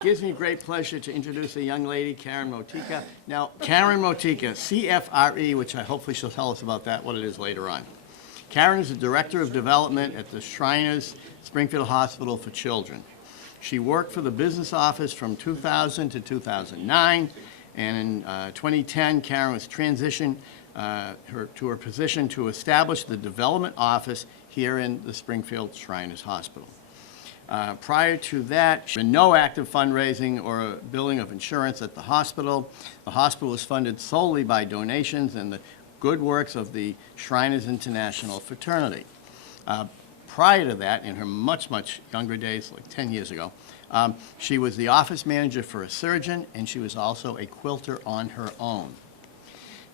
Gives me great pleasure to introduce a young lady, Karen Motika. Now, Karen Motika, CFRE, which hopefully she'll tell us about that, what it is later on. Karen is the Director of Development at the Shriners Springfield Hospital for Children. She worked for the business office from 2000 to 2009, and in 2010, Karen was transitioned to her position to establish the development office here in the Springfield Shriners Hospital. Prior to that, there was no active fundraising or billing of insurance at the hospital. The hospital was funded solely by donations and the good works of the Shriners International Fraternity. Prior to that, in her much, much younger days, like 10 years ago, she was the office manager for a surgeon, and she was also a quilter on her own.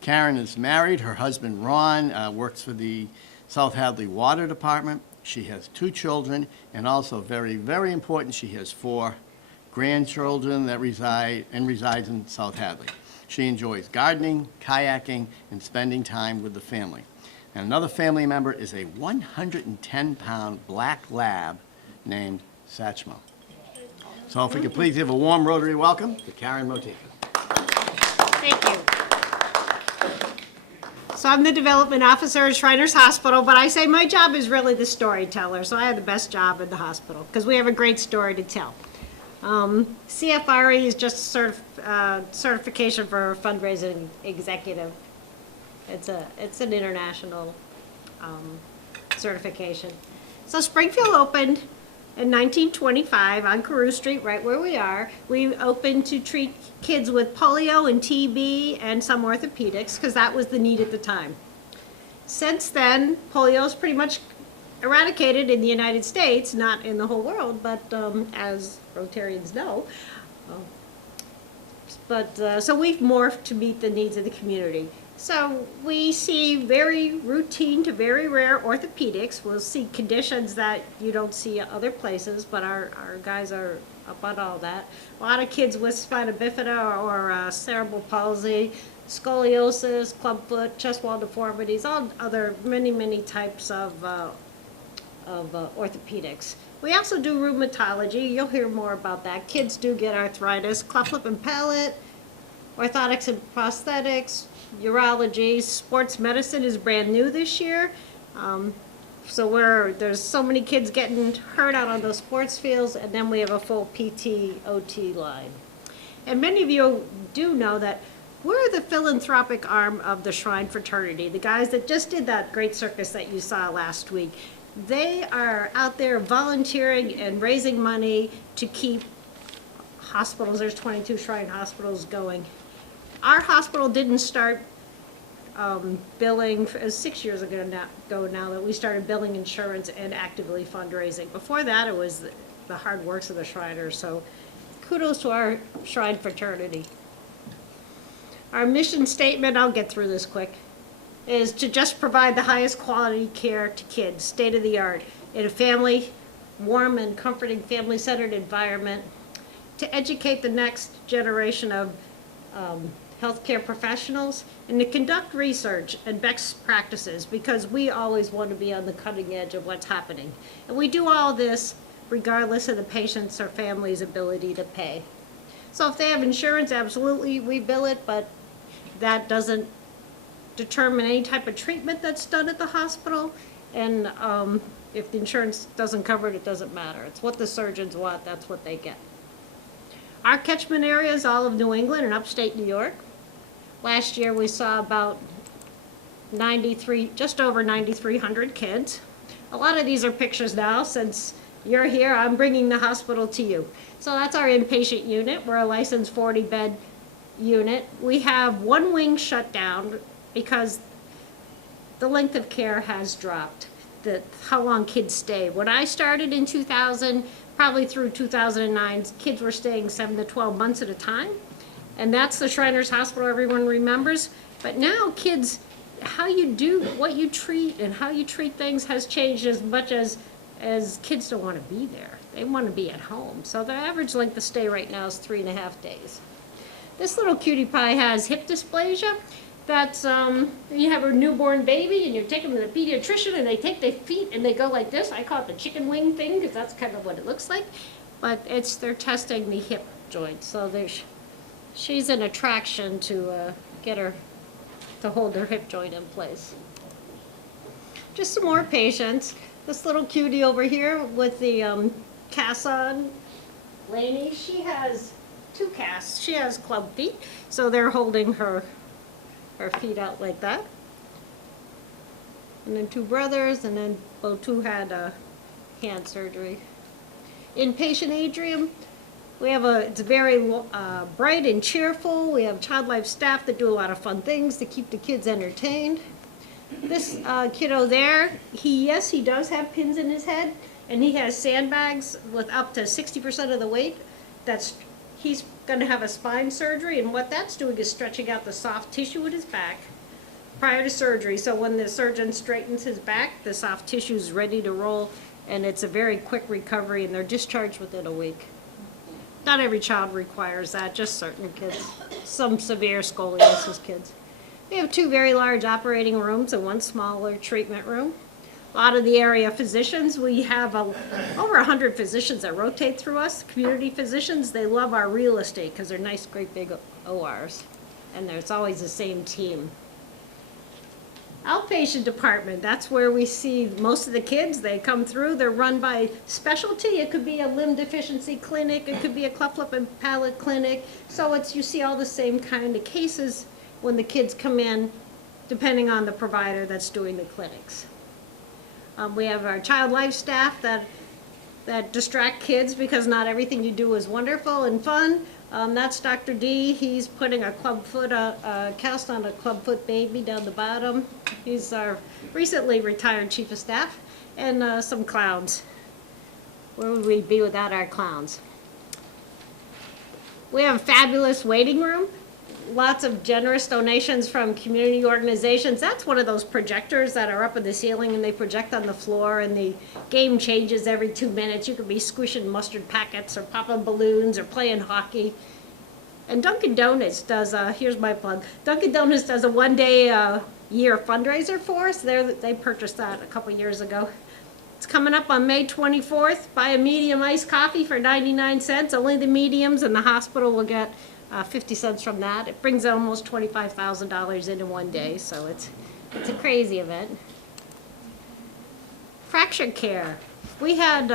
Karen is married. Her husband, Ron, works for the South Hadley Water Department. She has 2 children, and also very, very important, she has 4 grandchildren that resides in South Hadley. She enjoys gardening, kayaking, and spending time with the family. And another family member is a 110-pound black lab named Satchmo. So if we could please give a warm Rotary welcome to Karen Motika. Thank you. So I'm the development officer at Shriners Hospital, but I say my job is really the storyteller, so I have the best job in the hospital because we have a great story to tell. CFRE is just certification for a fundraising executive. It's an international certification. So Springfield opened in 1925 on Carew Street, right where we are. We opened to treat kids with polio and TB and some orthopedics because that was the need at the time. Since then, polio is pretty much eradicated in the United States, not in the whole world, but as Rotarians know. So we've morphed to meet the needs of the community. So we see very routine to very rare orthopedics. We'll see conditions that you don't see at other places, but our guys are up on all that. A lot of kids with spina bifida or cerebral palsy, scoliosis, clubfoot, chest wall deformities, all other many types of orthopedics. We also do rheumatology. You'll hear more about that. Kids do get arthritis, cleft lip and palate, orthotics and prosthetics, urology. Sports medicine is brand new this year. There's so many kids getting hurt out on those sports fields, and then we have a full PT, OT line. And many of you do know that we're the philanthropic arm of the Shrine Fraternity, the guys that just did that great circus that you saw last week. They are out there volunteering and raising money to keep hospitals, there's 22 Shrine hospitals going. Our hospital didn't start billing 6 years ago now that we started billing insurance and actively fundraising. Before that, it was the hard works of the Shriners, so kudos to our Shrine Fraternity. Our mission statement, I'll get through this quick, is to just provide the highest quality care to kids, state of the art, in a family, warm and comforting family-centered environment, to educate the next generation of healthcare professionals, and to conduct research and best practices, because we always want to be on the cutting edge of what's happening. And we do all this regardless of the patient's or family's ability to pay. So if they have insurance, absolutely, we bill it, but that doesn't determine any type of treatment that's done at the hospital. And if the insurance doesn't cover it, it doesn't matter. It's what the surgeons want, that's what they get. Our catchment area is all of New England and upstate New York. Last year we saw about just over 9,300 kids. A lot of these are pictures now. Since you're here, I'm bringing the hospital to you. So that's our inpatient unit. We're a licensed 40-bed unit. We have one wing shut down because the length of care has dropped, how long kids stay. When I started in 2000, probably through 2009, kids were staying 7 to 12 months at a time. And that's the Shriners Hospital everyone remembers. But now kids, what you treat and how you treat things has changed as much as kids don't want to be there. They want to be at home. So the average length of stay right now is 3.5 days. This little cutie pie has hip dysplasia. That's, you have a newborn baby and you take them to the pediatrician and they take their feet and they go like this. I call it the chicken wing thing because that's kind of what it looks like. but they're testing the hip joint, so she's an attraction to get her to hold her hip joint in place. Just some more patients. This little cutie over here with the cast on, Lainey, she has 2 casts. She has club feet, so they're holding her feet out like that. And then 2 brothers, and then both 2 had hand surgery. Inpatient Adrian, we have it's very bright and cheerful. We have child life staff that do a lot of fun things to keep the kids entertained. This kiddo there, he does have pins in his head, and he has sandbags with up to 60% of the weight. He's going to have a spine surgery, and what that's doing is stretching out the soft tissue in his back prior to surgery. So when the surgeon straightens his back, the soft tissue is ready to roll, and it's a very quick recovery, and they're discharged within a week. Not every child requires that, just certain kids, some severe scoliosis kids. We have 2 very large operating rooms and 1 smaller treatment room. A lot of the area physicians, we have over 100 physicians that rotate through us. Community physicians, they love our real estate because they're nice, great big ORs. And it's always the same team. Outpatient department, that's where we see most of the kids. They come through, they're run by specialty. It could be a limb deficiency clinic, it could be a cleft lip and palate clinic. So you see all the same kind of cases when the kids come in, depending on the provider that's doing the clinics. We have our child life staff that distract kids because not everything you do is wonderful and fun. That's Dr. D. He's putting a clubfoot, cast on a clubfoot baby down the bottom. He's our recently retired chief of staff, and some clowns. Where would we be without our clowns? We have a fabulous waiting room. Lots of generous donations from community organizations. That's one of those projectors that are up in the ceiling and they project on the floor, and the game changes every 2 minutes. You could be squishing mustard packets or popping balloons or playing hockey. And Dunkin' Donuts does, here's my plug, Dunkin' Donuts does a 1-day year fundraiser for us. They purchased that a couple years ago. It's coming up on May 24th. Buy a medium iced coffee for 99 cents. Only the mediums, and the hospital will get 50 cents from that. It brings almost $25,000 in 1 day, so it's a crazy event. Fracture care. We had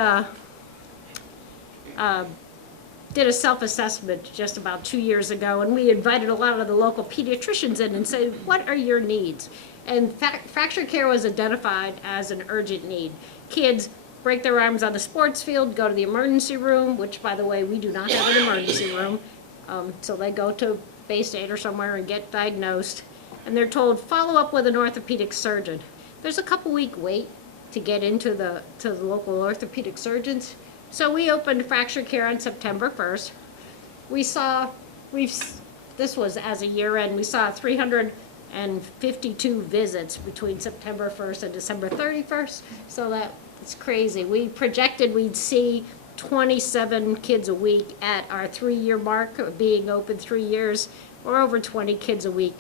did a self-assessment just about 2 years ago, and we invited a lot of the local pediatricians in and said, what are your needs? And fracture care was identified as an urgent need. Kids break their arms on the sports field, go to the emergency room, which, by the way, we do not have an emergency room. So they go to Bay State or somewhere and get diagnosed, and they're told, follow up with an orthopedic surgeon. There's a couple-week wait to get into the local orthopedic surgeons. So we opened fracture care on September 1st. This was as a year end, we saw 352 visits between September 1st and December 31st. So that's crazy. We projected we'd see 27 kids a week at our 3-year mark of being open 3 years. We're over 20 kids a week,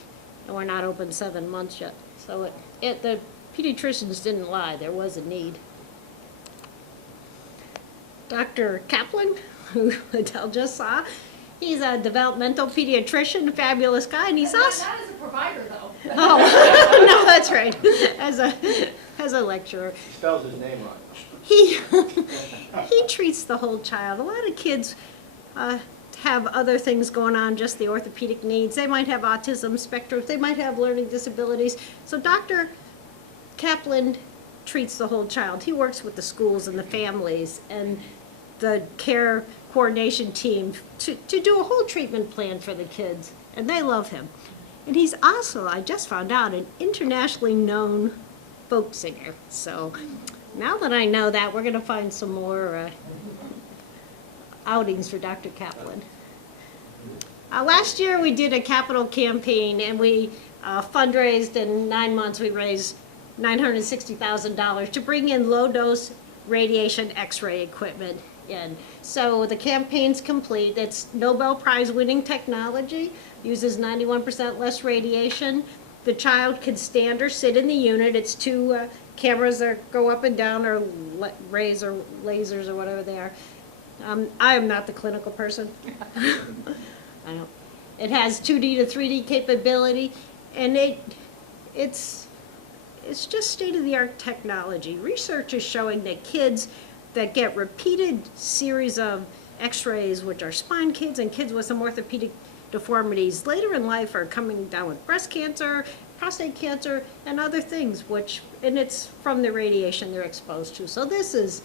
and we're not open 7 months yet. So the pediatricians didn't lie, there was a need. Dr. Kaplan, who Adele just saw, he's a developmental pediatrician, fabulous guy, and he's also... Not as a provider, though. Oh, no, that's right, as a lecturer. He spells his name wrong. He treats the whole child. A lot of kids have other things going on, just the orthopedic needs. They might have autism spectrum. They might have learning disabilities. So Dr. Kaplan treats the whole child. He works with the schools and the families and the care coordination team to do a whole treatment plan for the kids. And they love him. And he's also, I just found out, an internationally known folk singer. So now that I know that, we're going to find some more outings for Dr. Kaplan. Last year we did a capital campaign, and we fundraised. In 9 months we raised $960,000 to bring in low-dose radiation X-ray equipment in. So the campaign's complete. It's Nobel Prize winning technology, uses 91% less radiation. The child can stand or sit in the unit. It's 2 cameras that go up and down, or rays or lasers or whatever they are. I am not the clinical person. I don't. It has 2D to 3D capability, and it's just state-of-the-art technology. Research is showing that kids that get repeated series of x-rays, which are spine kids and kids with some orthopedic deformities, later in life are coming down with breast cancer, prostate cancer, and other things, and it's from the radiation they're exposed to. So this is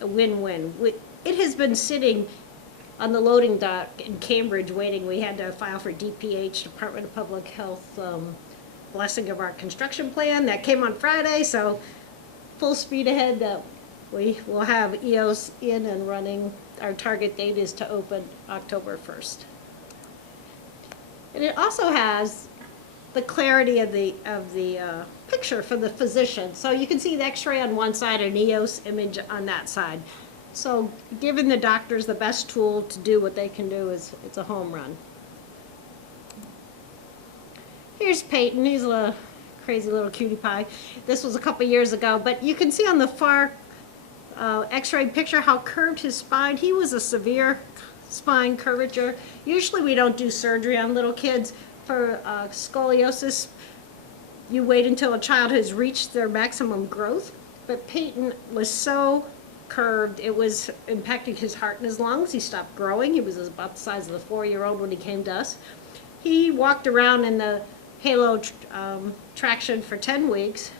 a win-win. It has been sitting on the loading dock in Cambridge waiting. We had to file for DPH, Department of Public Health, blessing of our construction plan. That came on Friday, so full speed ahead. We will have EOS in and running. Our target date is to open October 1st. And it also has the clarity of the picture for the physician. So you can see the x-ray on one side and EOS image on that side. So giving the doctors the best tool to do what they can do it's a home run. Here's Peyton. He's a crazy little cutie pie. This was a couple years ago, but you can see on the far x-ray picture how curved his spine. He was a severe spine curvature. Usually we don't do surgery on little kids for scoliosis. You wait until a child has reached their maximum growth, but Peyton was so curved, it was impacting his heart and his lungs. He stopped growing. He was about the size of a 4-year-old when he came to us. He walked around in the halo traction for 10 weeks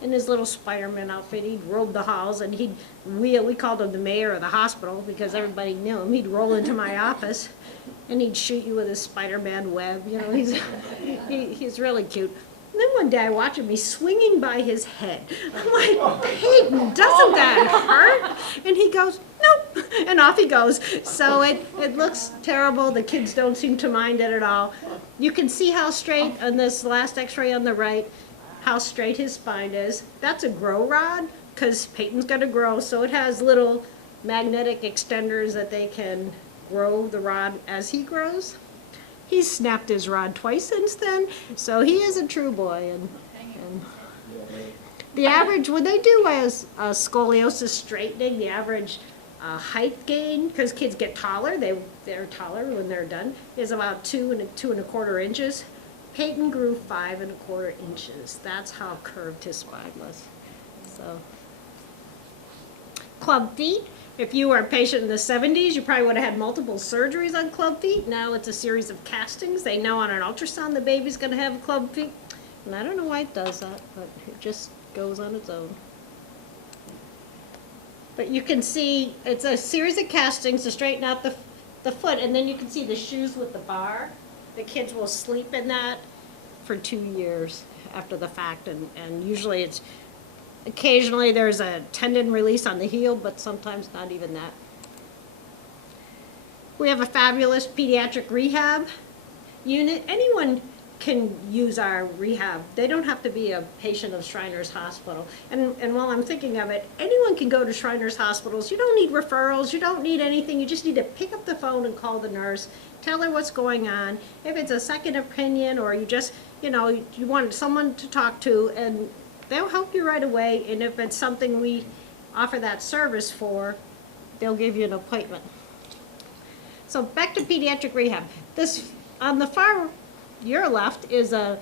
in his little Spider-Man outfit. He'd roam the halls, and we called him the mayor of the hospital because everybody knew him. He'd roll into my office, and he'd shoot you with his Spider-Man web. You know, he's really cute. And then one day I watch him, he's swinging by his head. I'm like, Peyton, doesn't that hurt? And he goes, nope, and off he goes. So it looks terrible. The kids don't seem to mind it at all. You can see how straight on this last x-ray on the right, how straight his spine is. That's a grow rod, because Peyton's gonna grow, so it has little magnetic extenders that they can grow the rod as he grows. He's snapped his rod twice since then, so he is a true boy. And the average, when they do a scoliosis straightening, the average height gain, because kids get taller, they're taller when they're done, is about 2 and 2¼ inches. Peyton grew 5 1/4 inches. That's how curved his spine was. So, club feet. If you were a patient in the 70s, you probably would have had multiple surgeries on club feet. Now it's a series of castings. They know on an ultrasound the baby's going to have club feet. And I don't know why it does that, but it just goes on its own. But you can see it's a series of castings to straighten out the foot, and then you can see the shoes with the bar. The kids will sleep in that for 2 years after the fact, and usually occasionally there's a tendon release on the heel, but sometimes not even that. We have a fabulous pediatric rehab unit. Anyone can use our rehab. They don't have to be a patient of Shriners Hospital. And while I'm thinking of it, anyone can go to Shriners Hospitals. You don't need referrals. You don't need anything. You just need to pick up the phone and call the nurse. Tell her what's going on. If it's a second opinion, or you just, you want someone to talk to, and they'll help you right away. And if it's something we offer that service for, they'll give you an appointment. So back to pediatric rehab. This, on the far your left, is a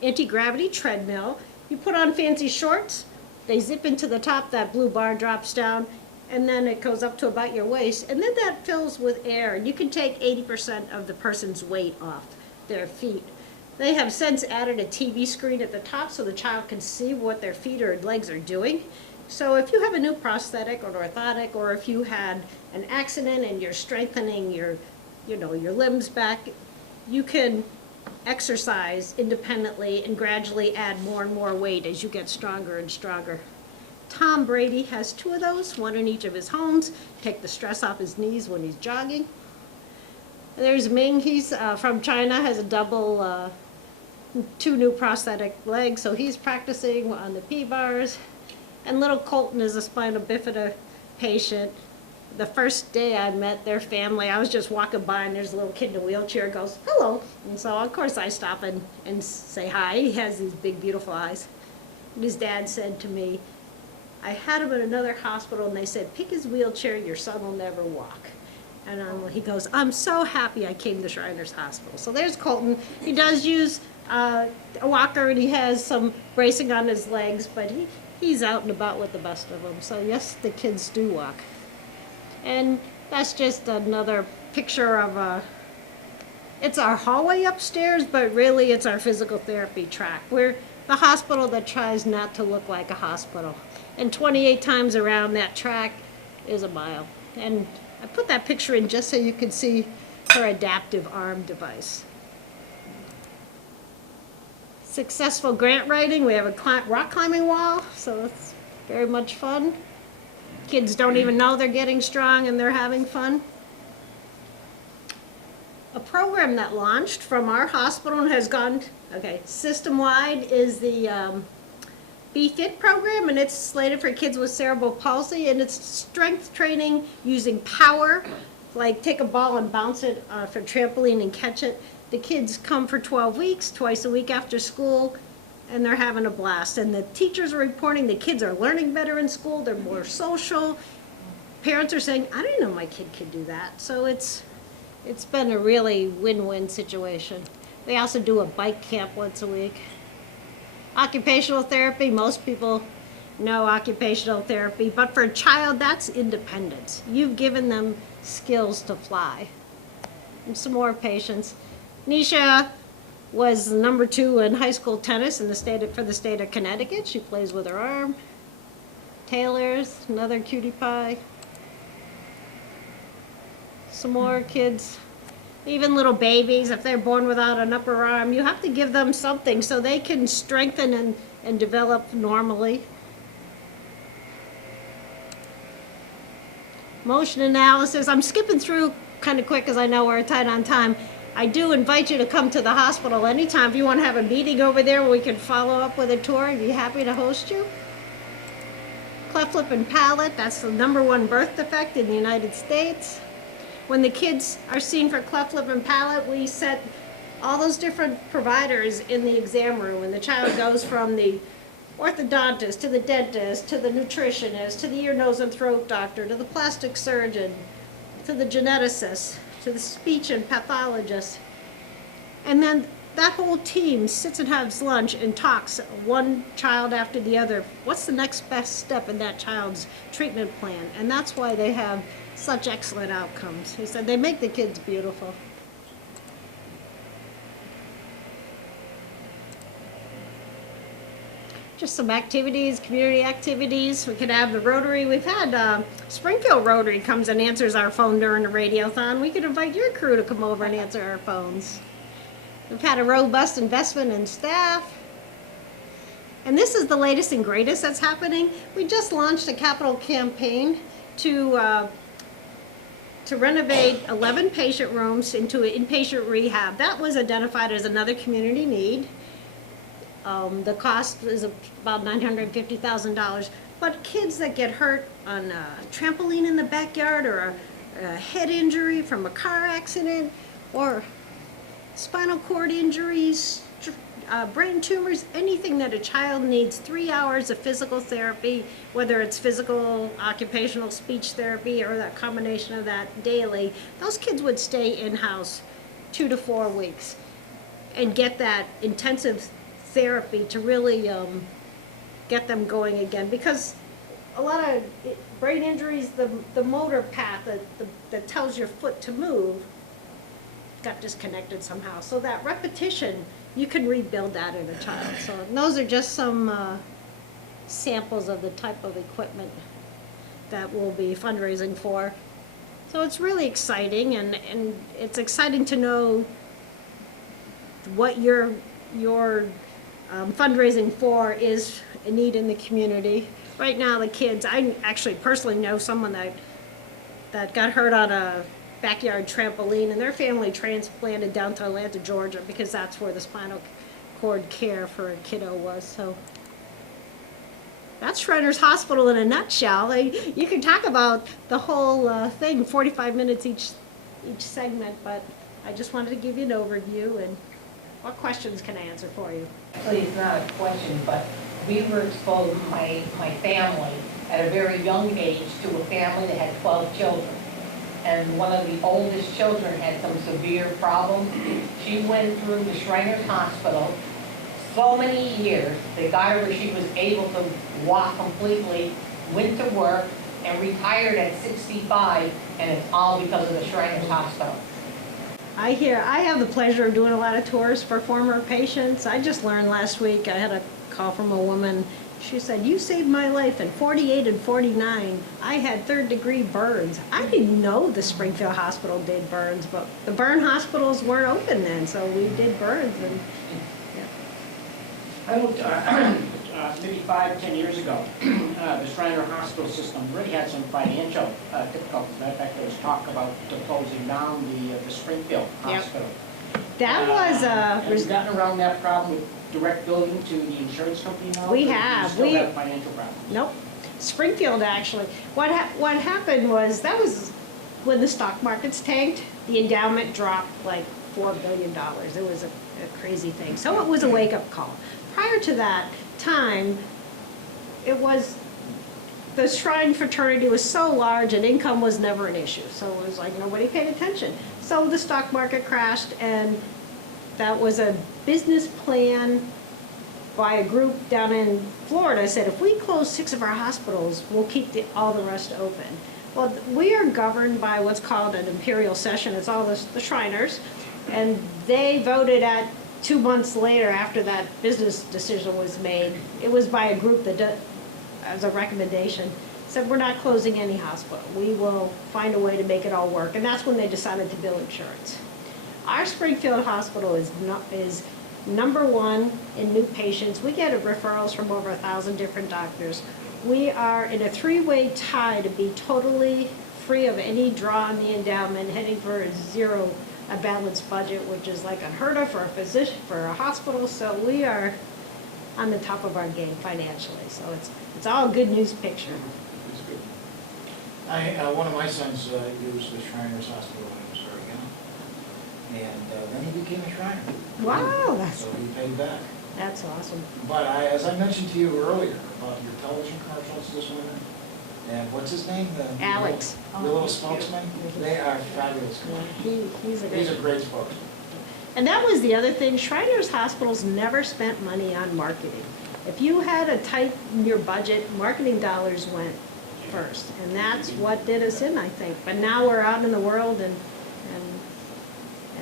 anti-gravity treadmill. You put on fancy shorts, they zip into the top, that blue bar drops down, and then it goes up to about your waist, and then that fills with air. You can take 80% of the person's weight off their feet. They have since added a TV screen at the top so the child can see what their feet or legs are doing. So if you have a new prosthetic or orthotic, or if you had an accident and you're strengthening your limbs back, you can exercise independently and gradually add more and more weight as you get stronger and stronger. Tom Brady has 2 of those, 1 in each of his homes. Take the stress off his knees when he's jogging. There's Ming, he's from China, has a double, 2 new prosthetic legs, so he's practicing on the P-bars. And little Colton is a spinal bifida patient. The first day I met their family, I was just walking by and there's a little kid in a wheelchair, goes, hello. And so of course I stop and say hi. He has these big beautiful eyes. And his dad said to me, I had him at another hospital, and they said, pick his wheelchair, your son will never walk. And he goes, I'm so happy I came to Shriners Hospital. So there's Colton. He does use a walker, and he has some bracing on his legs, but he's out and about with the best of them. So yes, the kids do walk. And that's just another picture of it's our hallway upstairs, but really it's our physical therapy track. We're the hospital that tries not to look like a hospital. And 28 times around that track is a mile. And I put that picture in just so you can see her adaptive arm device. Successful grant writing. We have a rock climbing wall, so it's very much fun. Kids don't even know they're getting strong and they're having fun. A program that launched from our hospital and has gone, system-wide is the BFit Program, and it's slated for kids with cerebral palsy, and it's strength training using power, like take a ball and bounce it off a trampoline and catch it. The kids come for 12 weeks, twice a week after school, and they're having a blast. And the teachers are reporting the kids are learning better in school, they're more social. Parents are saying, I didn't know my kid could do that. So it's been a really win-win situation. They also do a bike camp once a week. Occupational therapy, most people know occupational therapy, but for a child, that's independence. You've given them skills to fly. And some more patients. Nisha was number 2 in high school tennis in for the state of Connecticut. She plays with her arm. Taylor's another cutie pie. Some more kids. Even little babies, if they're born without an upper arm, you have to give them something so they can strengthen and develop normally. Motion analysis. I'm skipping through kind of quick because I know we're tight on time. I do invite you to come to the hospital anytime. If you want to have a meeting over there where we can follow up with a tour, I'd be happy to host you. Cleft lip and palate, that's the #1 birth defect in the United States. When the kids are seen for cleft lip and palate, we set all those different providers in the exam room, and the child goes from the orthodontist to the dentist to the nutritionist to the ear, nose, and throat doctor to the plastic surgeon to the geneticist to the speech and pathologist. And then that whole team sits and has lunch and talks, one child after the other, what's the next best step in that child's treatment plan. And that's why they have such excellent outcomes. He said they make the kids beautiful. Just some activities, community activities. We could have the Rotary. We've had Springfield Rotary comes and answers our phone during the radiothon. We could invite your crew to come over and answer our phones. We've had a robust investment in staff. And this is the latest and greatest that's happening. We just launched a capital campaign to renovate 11 patient rooms into an inpatient rehab. That was identified as another community need. The cost is about $950,000. But kids that get hurt on a trampoline in the backyard, or a head injury from a car accident, or spinal cord injuries, brain tumors, anything that a child needs 3 hours of physical therapy, whether it's physical, occupational, speech therapy, or that combination of that daily, those kids would stay in-house 2 to 4 weeks and get that intensive therapy to really get them going again. Because a lot of brain injuries, the motor path that tells your foot to move got disconnected somehow. So that repetition, you can rebuild that in a child. So those are just some samples of the type of equipment that we'll be fundraising for. So it's really exciting, and it's exciting to know what your fundraising for is a need in the community. Right now, the kids, I actually personally know someone that got hurt on a backyard trampoline, and their family transplanted down to Atlanta, Georgia, because that's where the spinal cord care for a kiddo was. So that's Shriners Hospital in a nutshell. You can talk about the whole thing, 45 minutes each segment, but I just wanted to give you an overview. And what questions can I answer for you? Actually, it's not a question, but we were exposed, my family, at a very young age to a family that had 12 children. And one of the oldest children had some severe problems. She went through the Shriners Hospital so many years. They got her where she was able to walk completely, went to work, and retired at 65, and it's all because of the Shriners Hospital. I have the pleasure of doing a lot of tours for former patients. I just learned last week, I had a call from a woman. She said, "You saved my life in 48 and 49. I had third-degree burns." I didn't know the Springfield Hospital did burns, but the burn hospitals weren't open then, so we did burns. And I looked, maybe 5-10 years ago, the Shriner Hospital system really had some financial difficulties. Matter of fact, there was talk about closing down the Springfield Hospital. that was Have you gotten around that problem with direct billing to the insurance company now? We Or do you have. still We- have financial problems? Nope. Springfield, actually. What happened was, that was when the stock markets tanked, the endowment dropped like $4 billion. It was a crazy thing. So it was a wake-up call. Prior to that time, it was, the Shrine fraternity was so large and income was never an issue. So it was like nobody paid attention. So the stock market crashed, and that was a business plan by a group down in Florida. Said, if we close 6 of our hospitals, we'll keep all the rest open. Well, we are governed by what's called an imperial session. It's all the Shriners. And they voted at 2 months later, after that business decision was made, it was by a group that, as a recommendation, said we're not closing any hospital. We will find a way to make it all work. And that's when they decided to bill insurance. Our Springfield Hospital is number 1 in new patients. We get referrals from over 1,000 different doctors. We are in a 3-way tie to be totally free of any draw on the endowment, heading for a zero, a balanced budget, which is like unheard of for a physician, for a hospital. So we are on the top of our game financially. So it's all a good news picture. It's good. One of my sons used the Shriners Hospital when he was very young, and then he became a Shriner. Wow, So he paid back. that's awesome. But as I mentioned to you earlier about your television commercials this winter, and what's his name? Alex. The little spokesman? They are fabulous. He's a He's a great. great spokesman. And that was the other thing, Shriners Hospitals never spent money on marketing. If you had a tight in your budget, marketing dollars went first. And that's what did us in, I think. But now we're out in the world and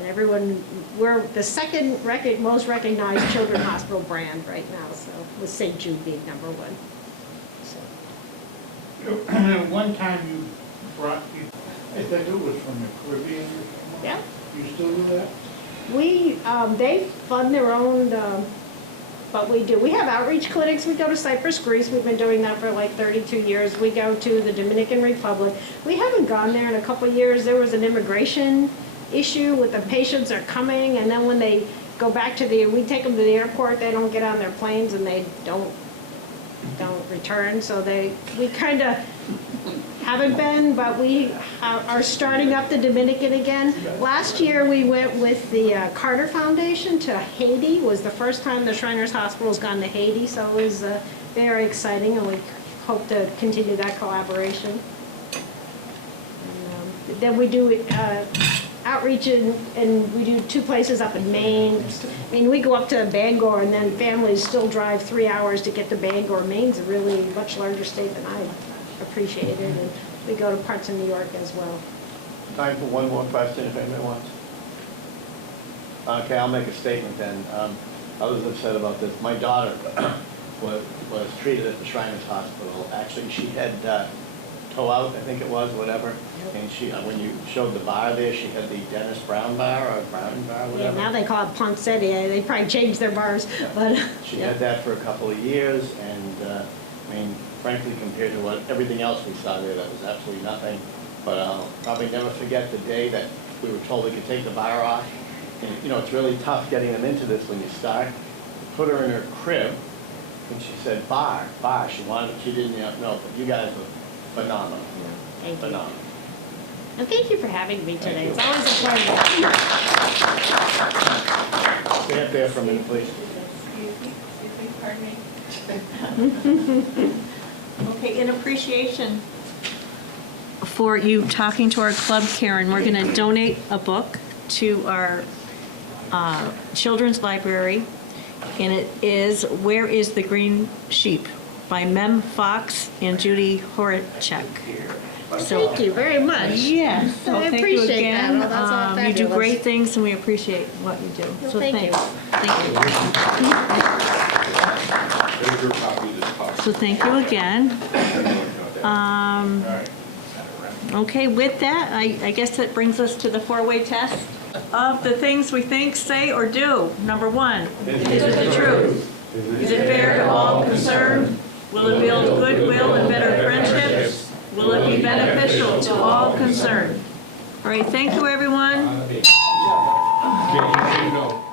everyone, we're the second most recognized children's hospital brand right now, so, with St. Jude being number 1. So, One time you brought, I think it was from the Caribbean or something. yeah. You still do that? They fund their own, but we do. We have outreach clinics. We go to Cyprus, Greece. We've been doing that for like 32 years. We go to the Dominican Republic. We haven't gone there in a couple of years. There was an immigration issue with the patients are coming, and then when they go back to we take them to the airport, they don't get on their planes and they don't return. So we kind of haven't been, but we are starting up the Dominican again. Last year we went with the Carter Foundation to Haiti. It was the first time the Shriners Hospital's gone to Haiti, so it was very exciting, and we hope to continue that collaboration. And, then we do outreach and we do 2 places up in Maine. I mean, we go up to Bangor, and then families still drive 3 hours to get to Bangor. Maine's a really much larger state than I appreciated, and we go to parts of New York as well. Time for one more question, if anyone wants. Okay, I'll make a statement then. Others have said about this. My daughter was treated at the Shriners Hospital. Actually, she had toe out, I think it was, whatever. And she, when you showed the bar there, she had the Dennis Brown bar or Brown bar, Yeah, whatever. now they call it Poncetti. They probably changed their bars, but She yeah. had that for a couple of years, and I mean, frankly, compared to everything else we saw there, that was absolutely nothing. But I'll probably never forget the day that we were told we could take the bar off. And, you know, it's really tough getting them into this when you start. Put her in her crib, and she said, bar. She didn't know, but you guys were phenomenal. Thank you. Phenomenal. And thank you for having me today. It's always a pleasure. Stay up there for a minute, please. Excuse me, pardon me. Okay, in appreciation for you talking to our club, Karen, we're going to donate a book to our children's library, and it is Where is the Green Sheep by Mem Fox and Judy Horacek. So, Thank you very much. yes, so I thank you appreciate again. that. Oh, that's all You do fabulous. great things, and we appreciate what you do. Well, So thank you. thanks. There's your copy, this copy. So thank you again. Okay, with that, I guess that brings us to the four-way test of the things we think, say, or do. Number one, is it the truth? Is it fair to all concerned? Will it build goodwill and better friendships? Will it be beneficial to all concerned? All right, thank you, everyone. Okay, you know.